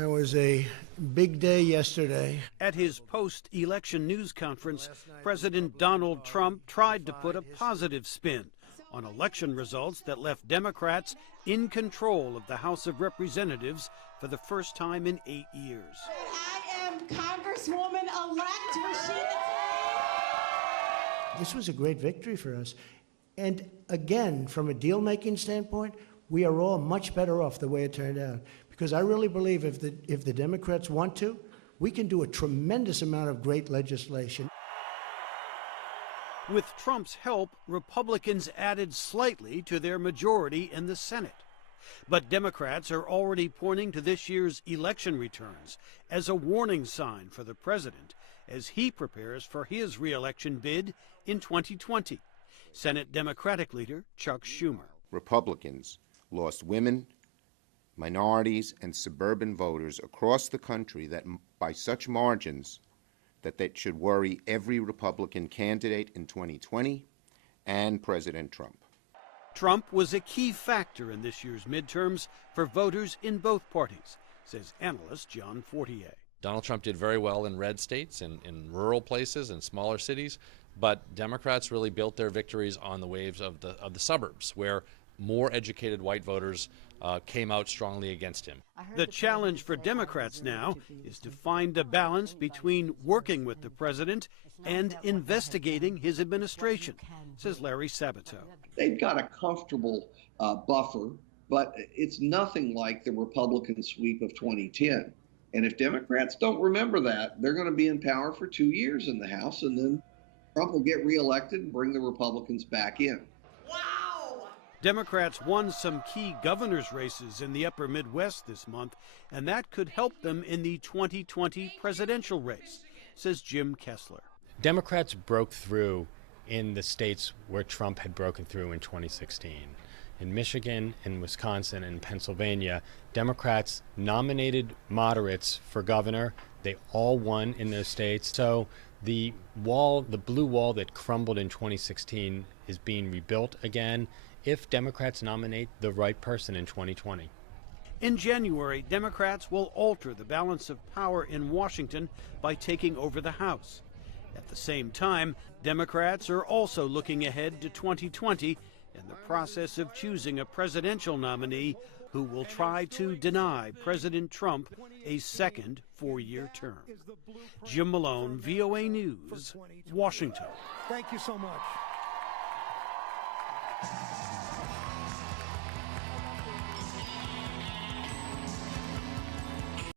It was a big day yesterday. At his post-election news conference, President Donald Trump tried to put a positive spin on election results that left Democrats in control of the House of Representatives for the first time in 8 years. I am Congresswoman-elect Himshila. This was a great victory for us. And again, from a deal-making standpoint, we are all much better off the way it turned out. Because I really believe if the Democrats want to, we can do a tremendous amount of great legislation. With Trump's help, Republicans added slightly to their majority in the Senate. But Democrats are already pointing to this year's election returns as a warning sign for the president as he prepares for his re-election bid in 2020. Senate Democratic leader Chuck Schumer. Republicans lost women, minorities, and suburban voters across the country that by such margins that should worry every Republican candidate in 2020 and President Trump. Trump was a key factor in this year's midterms for voters in both parties, says analyst John Fortier. Donald Trump did very well in red states and in rural places and smaller cities, but Democrats really built their victories on the waves of the suburbs, where more educated white voters came out strongly against him. The challenge for Democrats now is to find a balance between working with the president and investigating his administration, says Larry Sabato. They've got a comfortable buffer, but it's nothing like the Republican sweep of 2010. And if Democrats don't remember that, they're going to be in power for 2 years in the House, and then Trump will get reelected and bring the Republicans back in. Democrats won some key governor's races in the upper Midwest this month, and that could help them in the 2020 presidential race, says Jim Kessler. Democrats broke through in the states where Trump had broken through in 2016. In Michigan, in Wisconsin, and Pennsylvania, Democrats nominated moderates for governor. They all won in those states. So the blue wall that crumbled in 2016 is being rebuilt again if Democrats nominate the right person in 2020. In January, Democrats will alter the balance of power in Washington by taking over the House. At the same time, Democrats are also looking ahead to 2020 in the process of choosing a presidential nominee who will try to deny President Trump a second four-year term. Jim Malone, VOA News, Washington. Thank you so much.